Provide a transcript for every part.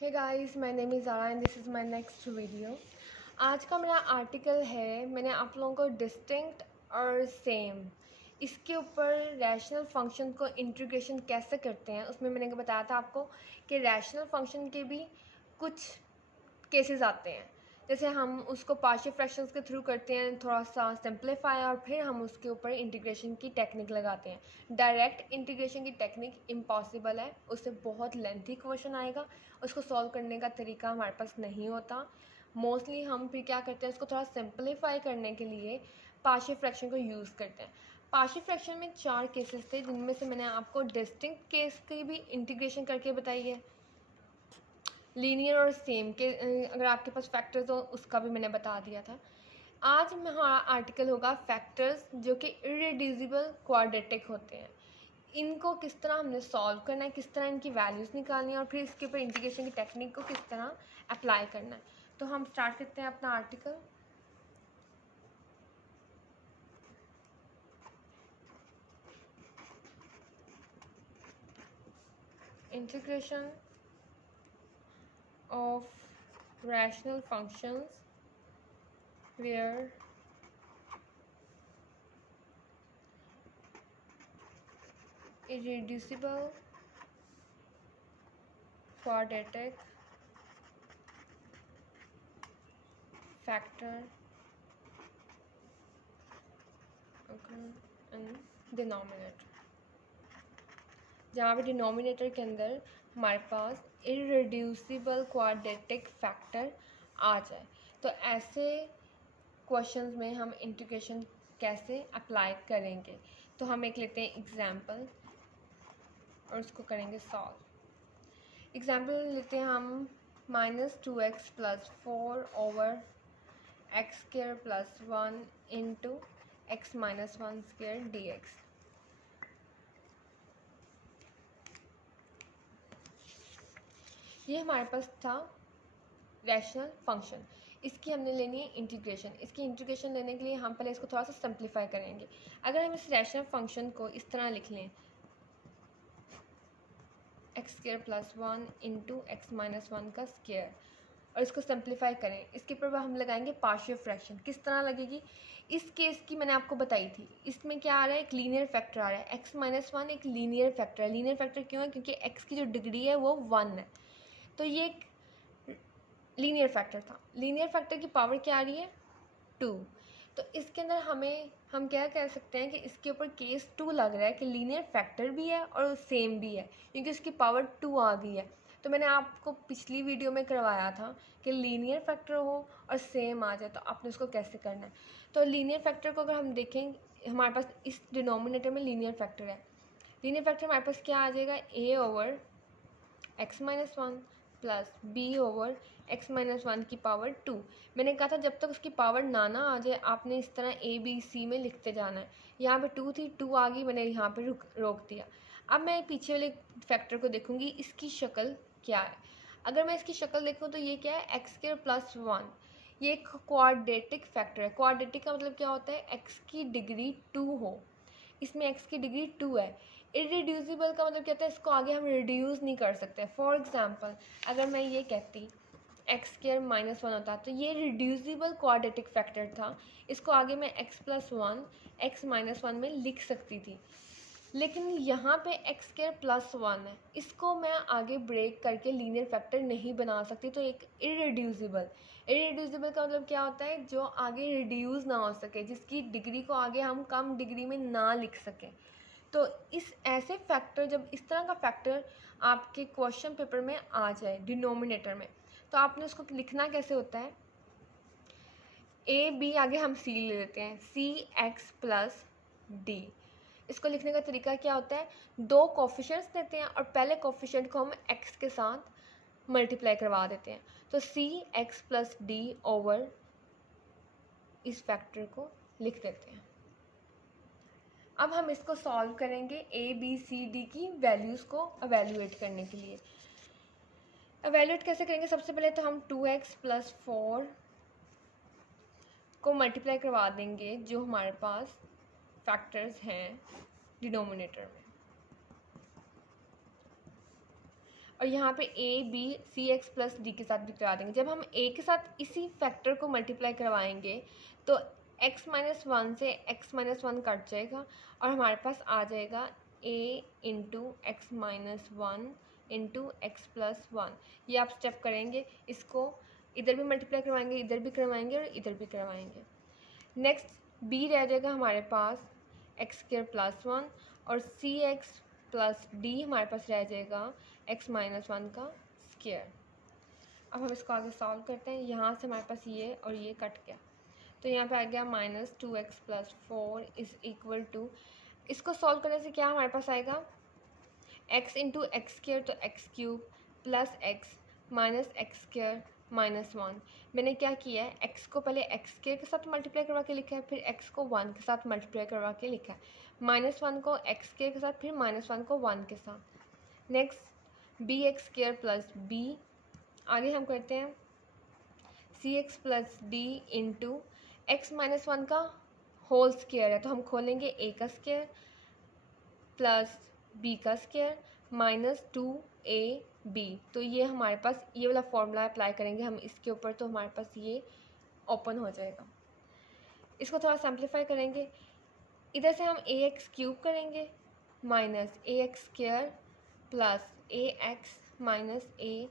Hey guys, my name is Zara and this is my next video. आज का मेरा article है, मैंने आप लोगों को डिस्टिंक्ट और सेम इसके ऊपर रैशनल फंक्शन को इंटीग्रेशन कैसे करते हैं उसमें मैंने बताया था आपको कि रैशनल फंक्शन के भी कुछ केसेस आते हैं। जैसे हम उसको पार्शियल फ्रैक्शंस के थ्रू करते हैं, थोड़ा सा सिंप्लीफाई, और फिर हम उसके ऊपर इंटीग्रेशन की टेक्निक लगाते हैं। डायरेक्ट इंटीग्रेशन की टेक्निक इम्पॉसिबल है, उससे बहुत लेंथी क्वेश्चन आएगा, उसको सॉल्व करने का तरीका हमारे पास नहीं होता। मोस्टली हम फिर क्या करते हैं, उसको थोड़ा सिंप्लीफाई करने के लिए पार्शियल फ्रैक्शन को यूज़ करते हैं। पार्शियल फ्रैक्शन में 4 केसेस थे, जिनमें से मैंने आपको डिस्टिंक्ट केस की भी इंटीग्रेशन करके बताई है। लीनियर और सेम के अगर आपके पास फैक्टर्स हो उसका भी मैंने बता दिया था। आज हमारा आर्टिकल होगा फैक्टर्स जो कि इरेड्यूसिबल क्वाड्रेटिक होते हैं। इनको किस तरह हमने सॉल्व करना है, किस तरह इनकी वैल्यूज़ निकालनी है, और फिर इसके ऊपर इंटीग्रेशन की टेक्निक को किस तरह अप्लाई करना है। तो हम स्टार्ट करते हैं अपना article. Integration of rational functions where irreducible quadratic factor occur in denominator, जहाँ पे डिनोमिनेटर के अंदर हमारे पास इरेड्यूसिबल क्वाड्रेटिक फैक्टर आ जाए। तो ऐसे क्वेश्चंस में हम इंटीग्रेशन कैसे अप्लाई करेंगे, तो हम एक लेते हैं एग्जाम्पल और उसको करेंगे सॉल्व। एग्जाम्पल लेते हैं हम -2x+4/x² + 1 इंटू x-1² dx। ये हमारे पास था रैशनल फंक्शन, इसकी हमने लेनी है इंटीग्रेशन। इसकी इंटीग्रेशन लेने के लिए हम पहले इसको थोड़ा सा सिंप्लीफाई करेंगे। अगर हम इस रैशनल फंक्शन को इस तरह लिख लें, x² + 1 इंटू x-1², और इसको सिंप्लीफाई करें, इसके ऊपर हम लगाएंगे पार्शियल फ्रैक्शन। किस तरह लगेगी, इस केस की मैंने आपको बताई थी। इसमें क्या आ रहा है, एक लीनियर फैक्टर आ रहा है। x-1 एक लीनियर फैक्टर है। लीनियर फैक्टर क्यों है, क्योंकि x की जो डिग्री है वो 1 है। तो ये एक लीनियर फैक्टर था। लीनियर फैक्टर की पावर क्या आ रही है, 2। तो इसके अंदर हम क्या कह सकते हैं कि इसके ऊपर केस 2 लग रहा है कि लीनियर फैक्टर भी है और सेम भी है, क्योंकि उसकी पावर 2 आ गई है। तो मैंने आपको पिछली वीडियो में करवाया था कि लीनियर फैक्टर हो और सेम आ जाए तो आपने उसको कैसे करना है। तो लीनियर फैक्टर को अगर हम देखें, हमारे पास इस डिनोमिनेटर में लीनियर फैक्टर है। लीनियर फैक्टर हमारे पास क्या आ जाएगा, a/x-1 प्लस b/x-1 की पावर 2। मैंने कहा था जब तक उसकी पावर ना आ जाए आपने इस तरह a b c में लिखते जाना है। यहाँ पे 2 थी, 2 आ गई, मैंने यहाँ पे रोक दिया। अब मैं पीछे वाले फैक्टर को देखूँगी, इसकी शक्ल क्या है। अगर मैं इसकी शक्ल देखूँ तो ये क्या है, x² + 1। ये एक क्वाड्रेटिक फैक्टर है। क्वाड्रेटिक का मतलब क्या होता है, x की डिग्री 2 हो। इसमें x की डिग्री 2 है। इरेड्यूसिबल का मतलब क्या होता है, इसको आगे हम रिड्यूस नहीं कर सकते। फॉर एग्जांपल अगर मैं ये कहती x² - 1 होता तो ये रिड्यूसिबल क्वाड्रेटिक फैक्टर था। इसको आगे मैं x+1 x-1 में लिख सकती थी, लेकिन यहाँ पे x² + 1 है, इसको मैं आगे ब्रेक करके लीनियर फैक्टर नहीं बना सकती। तो एक इरेड्यूसिबल का मतलब क्या होता है, जो आगे रिड्यूस ना हो सके, जिसकी डिग्री को आगे हम कम डिग्री में ना लिख सकें। तो इस ऐसे फैक्टर, जब इस तरह का फैक्टर आपके क्वेश्चन पेपर में आ जाए डिनोमिनेटर में, तो आपने उसको लिखना कैसे होता है, a b आगे हम c ले लेते हैं, cx + d। इसको लिखने का तरीका क्या होता है, 2 कोफिशिएंट्स देते हैं और पहले कोफिशिएंट को हम x के साथ मल्टीप्लाई करवा देते हैं। तो cx + d ओवर इस फैक्टर को लिख देते हैं। अब हम इसको सॉल्व करेंगे a b c d की वैल्यूज़ को एवेल्यूएट करने के लिए। एवेल्यूएट कैसे करेंगे, सबसे पहले तो हम 2x + 4 को मल्टीप्लाई करवा देंगे जो हमारे पास फैक्टर्स हैं डिनोमिनेटर में। और यहाँ पे A B C x plus D के साथ भी करा देंगे। जब हम ए के साथ इसी फैक्टर को मल्टीप्लाई करवाएंगे तो x माइनस वन से x माइनस वन कट जाएगा और हमारे पास आ जाएगा a into x minus one into x plus one. ये आप स्टेप करेंगे, इसको इधर भी मल्टीप्लाई करवाएंगे, इधर भी करवाएंगे और इधर भी करवाएंगे। नेक्स्ट b रह जाएगा हमारे पास एक्स स्क्वायर प्लस वन और सी एक्स प्लस डी हमारे पास रह जाएगा एक्स माइनस वन का स्क्वायर। अब हम इसको आगे सॉल्व करते हैं। यहाँ से हमारे पास ये और ये कट गया तो यहाँ पे आ गया minus two X plus four is equal to, इसको सॉल्व करने से क्या हमारे पास आएगा x इंटू एक्स स्क्वायर तो X cube plus X minus X square minus one. मैंने क्या किया है, x को पहले एक्स स्क्वायर के साथ मल्टीप्लाई करवा के लिखा है, फिर x को वन के साथ मल्टीप्लाई करवा के लिखा है, माइनस वन को एक्स स्क्वायर के साथ, फिर माइनस वन को वन के साथ। Next b x square plus b, आगे हम करते हैं c x plus d into x minus one का होल स्क्वायर है तो हम खोलेंगे ए का स्क्वायर प्लस बी का square minus two a b. तो ये हमारे पास ये वाला फॉर्मूला अप्लाई करेंगे हम इसके ऊपर तो हमारे पास ये ओपन हो जाएगा। इसको थोड़ा सिंप्लीफाई करेंगे, इधर से हम ए एक्स क्यूब करेंगे minus a x square plus a x minus A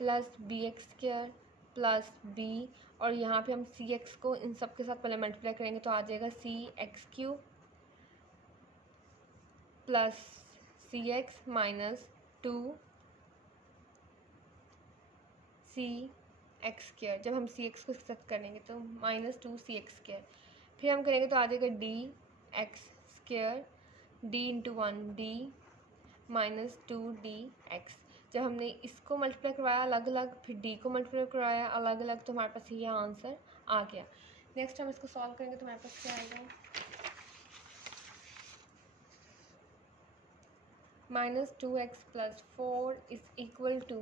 plus b x square plus B और यहाँ पे हम सी एक्स को इन सब के साथ पहले मल्टीप्लाई करेंगे तो आ जाएगा सी एक्स क्यूब प्लस सी एक्स माइनस टू सी एक्स स्क्वायर। जब हम सी एक्स को साथ करेंगे तो माइनस टू सी एक्स स्क्वायर, फिर हम करेंगे तो आ जाएगा D X square D into one D minus two D x. जब हमने इसको मल्टीप्लाई करवाया अलग अलग फिर डी को मल्टीप्लाई करवाया अलग अलग तो हमारे पास ये आंसर आ गया। नेक्स्ट हम इसको सॉल्व करेंगे तो हमारे पास क्या आएगा minus two X plus four is equal to,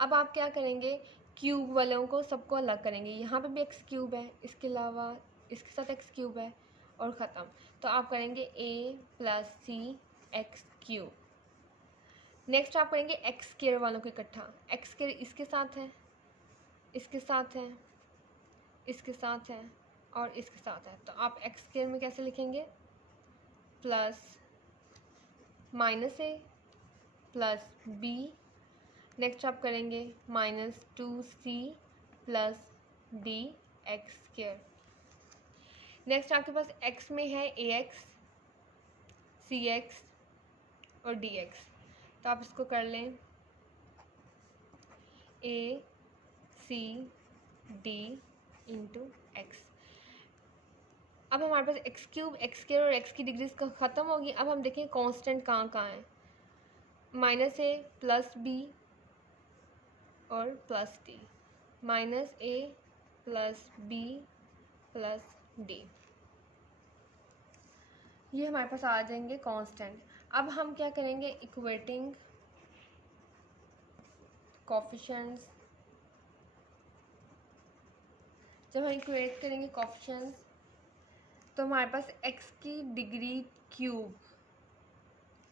अब आप क्या करेंगे क्यूब वालों को सबको अलग करेंगे, यहाँ पे भी एक्स क्यूब है इसके अलावा इसके साथ एक्स क्यूब है और ख़त्म। तो आप करेंगे ए प्लस सी एक्स क्यूब। नेक्स्ट आप करेंगे एक्स स्क्वायर वालों को इकट्ठा, एक्स स्क्वायर इसके साथ है इसके साथ है इसके साथ है और इसके साथ है तो आप एक्स स्क्वायर में कैसे लिखेंगे प्लस माइनस ए प्लस बी। नेक्स्ट आप करेंगे minus two C plus D X square. Next आपके पास एक्स में है ए एक्स सी एक्स और डी एक्स तो आप इसको कर लें A C D into X. अब हमारे पास एक्स क्यूब एक्स स्क्वायर और एक्स की डिग्रीज ख़त्म होगी। अब हम देखें कांस्टेंट कहाँ कहाँ है, माइनस ए प्लस बी और प्लस डी, माइनस ए प्लस बी प्लस डी, ये हमारे पास आ जाएंगे कांस्टेंट। अब हम क्या करेंगे इक्वेटिंग कोफिशिएंट्स, जब हम इक्वेट करेंगे कोफिशिएंट्स तो हमारे पास x की डिग्री क्यूब,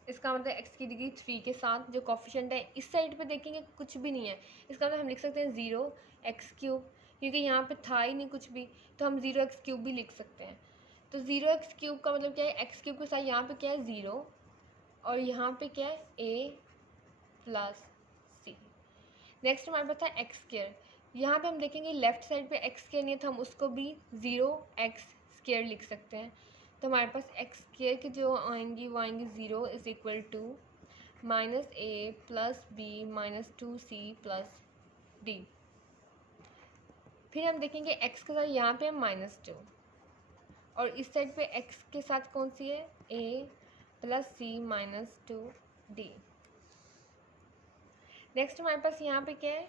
इसका मतलब x की डिग्री 3 के साथ जो कोफिशिएंट है इस साइड पे देखेंगे कुछ भी नहीं है, इसका मतलब हम लिख सकते हैं ज़ीरो एक्स क्यूब, क्योंकि यहाँ पे था ही नहीं कुछ भी तो हम ज़ीरो एक्स क्यूब भी लिख सकते हैं। तो ज़ीरो एक्स क्यूब का मतलब क्या है, एक्स क्यूब के साथ यहाँ पे क्या है ज़ीरो और यहाँ पे क्या है a प्लस सी। नेक्स्ट हमारे पास था एक्स स्क्वायर, यहाँ पे हम देखेंगे लेफ्ट साइड पे एक्स स्क्वायर नहीं है तो हम उसको भी ज़ीरो एक्स स्क्वायर लिख सकते हैं। तो हमारे पास एक्स स्क्वायर की जो आएंगी वो आएंगी zero is equal to minus A plus B minus two C plus D. फिर हम देखेंगे एक्स के साथ यहाँ पे माइनस टू और इस साइड पे एक्स के साथ कौन सी है ए प्लस सी माइनस टू डी। नेक्स्ट हमारे पास यहाँ पे क्या है,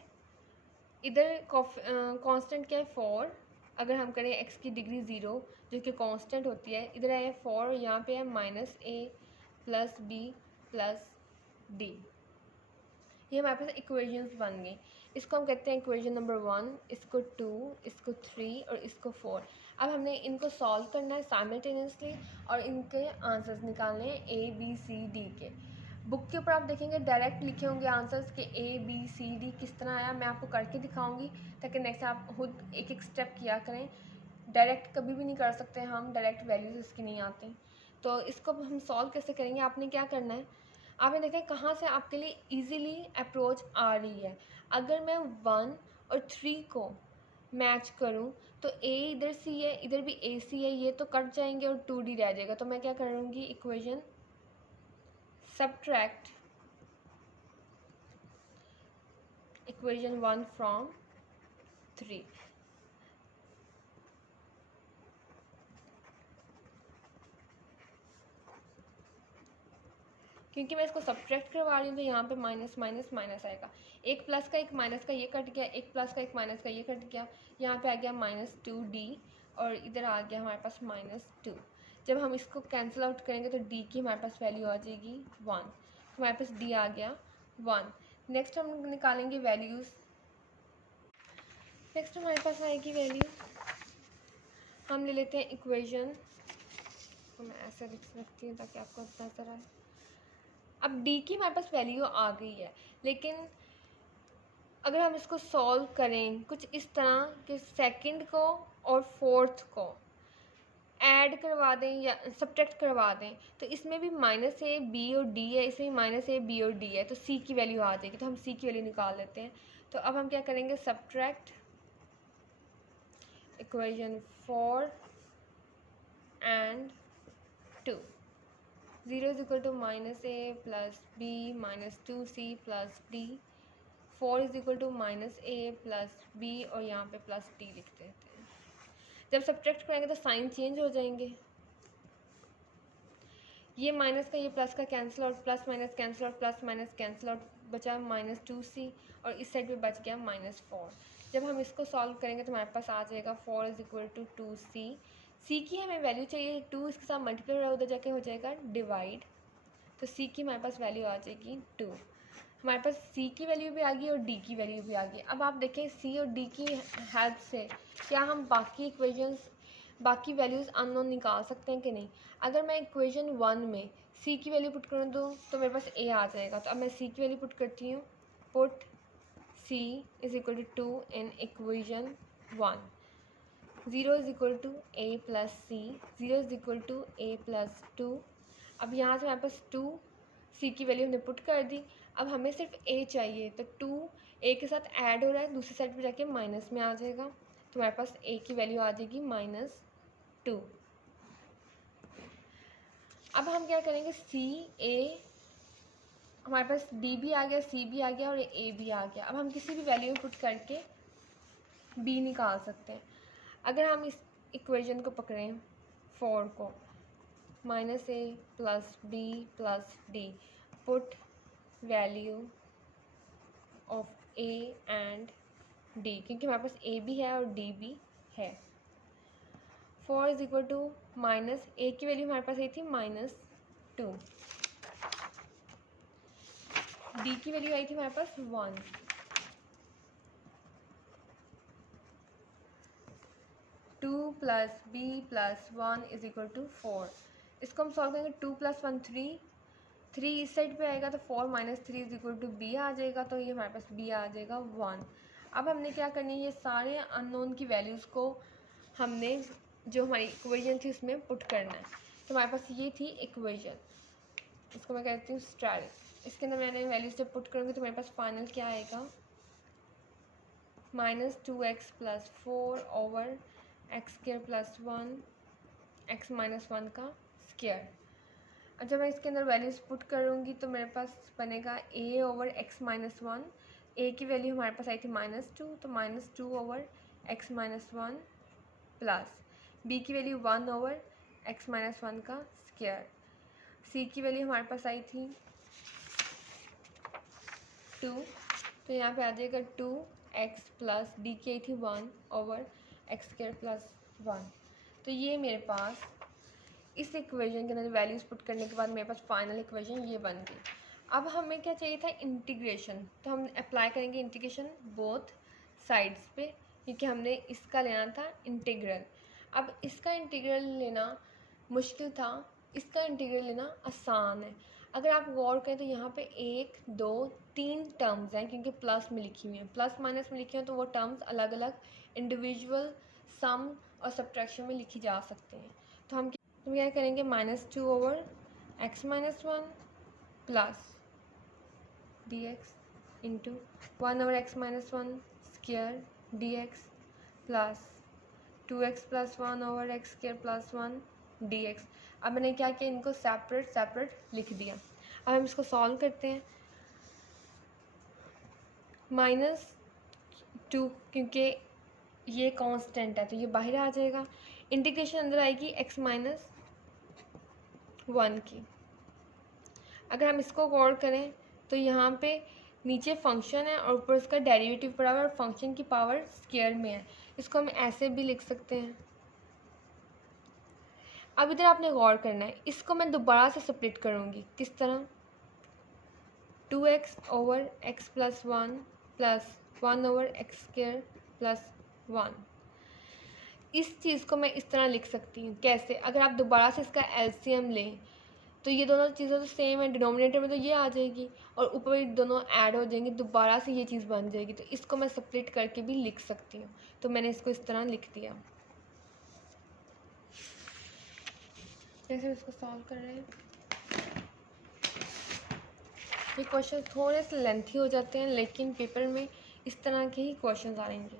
इधर कांस्टेंट क्या है फोर, अगर हम करें एक्स की डिग्री ज़ीरो जो कि कांस्टेंट होती है, इधर है फोर, यहाँ पे है माइनस ए प्लस बी प्लस डी। ये हमारे पास इक्वेशंस बन गई। इसको हम कहते हैं इक्वेशन नंबर 1, इसको 2, इसको 3 और इसको 4। अब हमने इनको सॉल्व करना है साइमल्टेनियसली और इनके आंसर्स निकालने हैं ए बी सी डी के। बुक के ऊपर आप देखेंगे डायरेक्ट लिखे होंगे आंसर्स के ABCD किस तरह आया, मैं आपको करके दिखाऊंगी ताकि नेक्स्ट आप खुद एक एक स्टेप किया करें। डायरेक्ट कभी भी नहीं कर सकते हम, डायरेक्ट वैल्यूज़ इसकी नहीं आती। तो इसको हम सॉल्व कैसे करेंगे, आपने क्या करना है, आपने देखा कहाँ से आपके लिए ईज़िली अप्रोच आ रही है। अगर मैं 1 और 3 को मैच करूँ तो A इधर C है, इधर भी AC है, ये तो कट जाएंगे और 2D रह जाएगा। तो मैं क्या करूँगी, इक्वेशन सब्ट्रैक्ट इक्वेशन 1 फ्रॉम 3। क्योंकि मैं इसको सब्ट्रैक्ट करवा रही हूँ तो यहाँ पे माइनस माइनस माइनस आएगा। एक प्लस का एक माइनस का ये कट गया, एक प्लस का एक माइनस का ये कट गया, यहाँ पे आ गया -2D और इधर आ गया हमारे पास -2। जब हम इसको कैंसिल आउट करेंगे तो D की हमारे पास वैल्यू आ जाएगी 1, तो हमारे पास D आ गया 1। नेक्स्ट हम निकालेंगे वैल्यूज़। नेक्स्ट हमारे पास आएगी वैल्यू, हम ले लेते हैं इक्वेशन, तो मैं ऐसे लिख सकती हूँ ताकि आपको नजर आए। अब D की हमारे पास वैल्यू आ गई है, लेकिन अगर हम इसको सॉल्व करें कुछ इस तरह कि सेकंड को और फोर्थ को ऐड करवा दें या सब्ट्रैक्ट करवा दें, तो इसमें भी -A, B और D है, इसमें भी -A, B और D है, तो C की वैल्यू आ जाएगी। तो हम C की वैल्यू निकाल लेते हैं। तो अब हम क्या करेंगे, subtract equation 4 and 2। 0 is equal to -A plus B minus 2C plus D। 4 is equal to -A plus B और यहाँ पे प्लस D लिख देते हैं। जब सब्ट्रैक्ट करेंगे तो साइन चेंज हो जाएंगे, ये माइनस का ये प्लस का cancel out, plus minus cancel out, plus minus cancel out, बचा -2C और इस साइड पे बच गया -4। जब हम इसको सॉल्व करेंगे तो हमारे पास आ जाएगा 4 is equal to 2C। C की हमें वैल्यू चाहिए 2, इसके साथ मल्टीप्लाई उधर जाके हो जाएगा डिवाइड, तो C की हमारे पास वैल्यू आ जाएगी 2। हमारे पास C की वैल्यू भी आ गई और D की वैल्यू भी आ गई। अब आप देखें C और D की हेल्प से क्या हम बाकी इक्वेशंस, बाकी वैल्यूज़ अननोन निकाल सकते हैं कि नहीं। अगर मैं इक्वेशन 1 में C की वैल्यू पुट करूँ तो मेरे पास A आ जाएगा। तो अब मैं C की वैल्यू पुट करती हूँ, put C is equal to 2 in equation 1। 0 is equal to A plus C, 0 is equal to A plus 2। अब यहाँ से हमारे पास 2 C की वैल्यू हमने पुट कर दी। अब हमें सिर्फ A चाहिए, तो 2 A के साथ ऐड हो रहा है, दूसरी साइड पे जाके माइनस में आ जाएगा, तो हमारे पास A की वैल्यू आ जाएगी -2। अब हम क्या करेंगे, C A, हमारे पास D भी आ गया, C भी आ गया और A भी आ गया। अब हम किसी भी वैल्यू में पुट करके B निकाल सकते हैं। अगर हम इस इक्वेशन को पकड़ें 4 को, -A plus B plus D, put value of A and D, क्योंकि हमारे पास A भी है और D भी है। 4 इज इक्वल टू A की वैल्यू हमारे पास आई थी -2, D की वैल्यू आई थी हमारे पास 1। 2 plus B plus 1 is equal to 4। इसको हम सॉल्व करेंगे, 2 + 1 3, 3 इस साइड पे आएगा तो 4 - 3 इज इक्वल टू B आ जाएगा, तो ये हमारे पास B आ जाएगा 1। अब हमने क्या करनी है, ये सारे अननोन की वैल्यूज़ को हमने जो हमारी इक्वेशन थी उसमें पुट करना है। तो हमारे पास ये थी इक्वेशन, इसको मैं कहती हूँ स्टैटिक। इसके अंदर मैंने वैल्यूज जब पुट करूँगी तो मेरे पास फाइनल क्या आएगा, -2x + 4 ओवर x² + 1 x - 1 का स्क्वायर। अब जब मैं इसके अंदर वैल्यूज पुट करूँगी तो मेरे पास बनेगा a ओवर x - 1। a की वैल्यू हमारे पास आई थी -2, तो -2 ओवर x - 1 प्लस b की वैल्यू 1 ओवर x - 1 का स्क्वायर। c की वैल्यू हमारे पास आई थी 2, तो यहाँ पे आ जाएगा 2x प्लस d की आई थी 1 ओवर x² + 1। तो ये मेरे पास इस इक्वेशन के अंदर वैल्यूज़ पुट करने के बाद मेरे पास फाइनल इक्वेशन ये बन गई। अब हमें क्या चाहिए था, इंटीग्रेशन, तो हम अप्लाई करेंगे इंटीग्रेशन बोथ साइड्स पे, क्योंकि हमने इसका लेना था इंटीग्रल। अब इसका इंटीग्रल लेना मुश्किल था, इसका इंटीग्रल लेना आसान है। अगर आप गौर करें तो यहाँ पे 1 2 3 टर्म्स हैं, क्योंकि प्लस में लिखी हुई हैं, प्लस माइनस में लिखी हैं, तो वो टर्म्स अलग अलग इंडिविजुअल सम और सब्ट्रैक्शन में लिखी जा सकते हैं। तो हम क्या करेंगे, -2 over x minus 1 plus dx into 1 over x minus 1 square dx plus 2x plus 1 over x square plus 1 dx। अब मैंने क्या किया, इनको सेपरेट सेपरेट लिख दिया। अब हम इसको सॉल्व करते हैं। -2, क्योंकि ये कांस्टेंट है तो ये बाहर आ जाएगा। इंटीग्रेशन अंदर आएगी x माइनस 1 की। अगर हम इसको गौर करें तो यहाँ पे नीचे फंक्शन है और ऊपर उसका डेरिवेटिव पड़ा हुआ है और फंक्शन की पावर स्क्वायर में है। इसको हम ऐसे भी लिख सकते हैं। अब इधर आपने गौर करना है, इसको मैं दोबारा से स्प्लिट करूँगी। किस तरह, 2x over x plus 1 plus 1 over x square plus 1। इस चीज़ को मैं इस तरह लिख सकती हूँ। कैसे, अगर आप दोबारा से इसका एलसीएम लें तो ये दोनों चीज़ें तो सेम है, डिनोमिनेटर में तो ये आ जाएगी और ऊपर दोनों ऐड हो जाएंगी, दोबारा से ये चीज़ बन जाएगी। तो इसको मैं स्प्लिट करके भी लिख सकती हूँ। तो मैंने इसको इस तरह लिख दिया। जैसे इसको सॉल्व कर रहे हैं, ये क्वेश्चन थोड़े से लेंथी हो जाते हैं, लेकिन पेपर में इस तरह के ही क्वेश्चन आएंगे।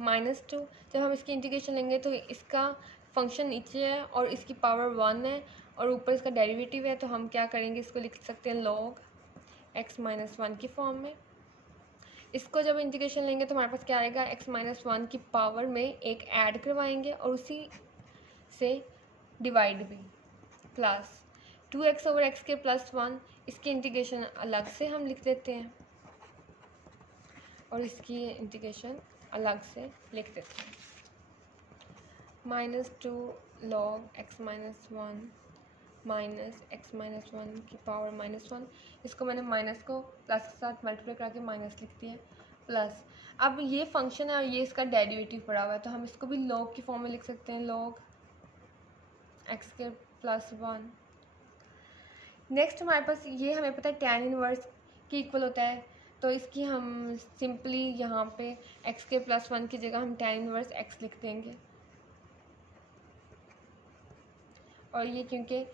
-2, जब हम इसकी इंटीग्रेशन लेंगे तो इसका फंक्शन नीचे है और इसकी पावर 1 है और ऊपर इसका डेरिवेटिव है, तो हम क्या करेंगे, इसको लिख सकते हैं log x माइनस 1 की फॉर्म में। इसको जब इंटीग्रेशन लेंगे तो हमारे पास क्या आएगा, x माइनस 1 की पावर में एक ऐड करवाएंगे और उसी से डिवाइड भी, प्लस 2x ओवर x के प्लस 1। इसकी इंटीग्रेशन अलग से हम लिख देते हैं और इसकी इंटीग्रेशन अलग से लिख देते हैं। -2 log x minus 1 minus x minus 1 की पावर -1। इसको मैंने माइनस को प्लस के साथ मल्टीप्लाई करा के माइनस लिख दिया, प्लस अब ये फंक्शन है और ये इसका डेरिवेटिव पड़ा हुआ है, तो हम इसको भी log की फॉर्म में लिख सकते हैं, log x के प्लस 1। नेक्स्ट हमारे पास ये हमें पता है tan इनवर्स की इक्वल होता है, तो इसकी हम सिंपली यहाँ पे x के प्लस 1 की जगह हम tan इनवर्स x लिख देंगे। और ये क्योंकि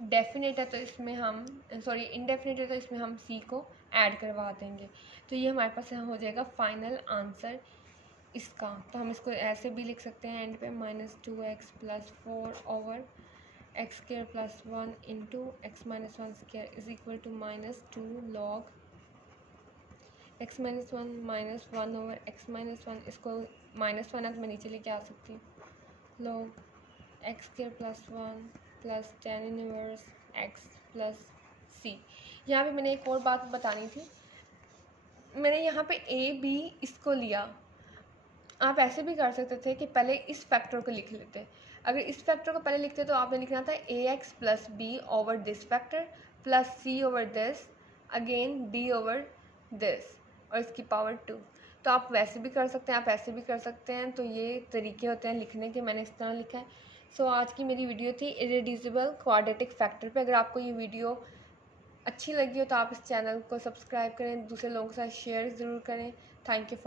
डेफिनेट है तो इसमें हम इनडेफिनेट है तो इसमें हम c को ऐड करवा देंगे। तो ये हमारे पास हो जाएगा फाइनल आंसर इसका। तो हम इसको ऐसे भी लिख सकते हैं एंड पे, -2x plus 4 over x square plus 1 into x minus 1 square is equal to -2 log x minus 1 minus 1 over x minus 1। इसको -1 है तो मैं नीचे लेके आ सकती हूँ, log x square plus 1 plus tan inverse x plus c। यहाँ पे मैंने एक और बात बतानी थी, मैंने यहाँ पे a b इसको लिया। आप ऐसे भी कर सकते थे कि पहले इस फैक्टर को लिख लेते। अगर इस फैक्टर को पहले लिखते तो आपने लिखना था ax plus b over this factor plus c over this again d over this और इसकी पावर 2। तो आप वैसे भी कर सकते हैं, आप ऐसे भी कर सकते हैं। तो ये तरीके होते हैं लिखने के, मैंने इस तरह लिखा है। सो आज की मेरी वीडियो थी इरेड्यूसिबल क्वाड्रेटिक फैक्टर पे। अगर आपको ये वीडियो अच्छी लगी हो तो आप इस चैनल को सब्सक्राइब करें, दूसरे लोगों के साथ शेयर ज़रूर करें। Thank you for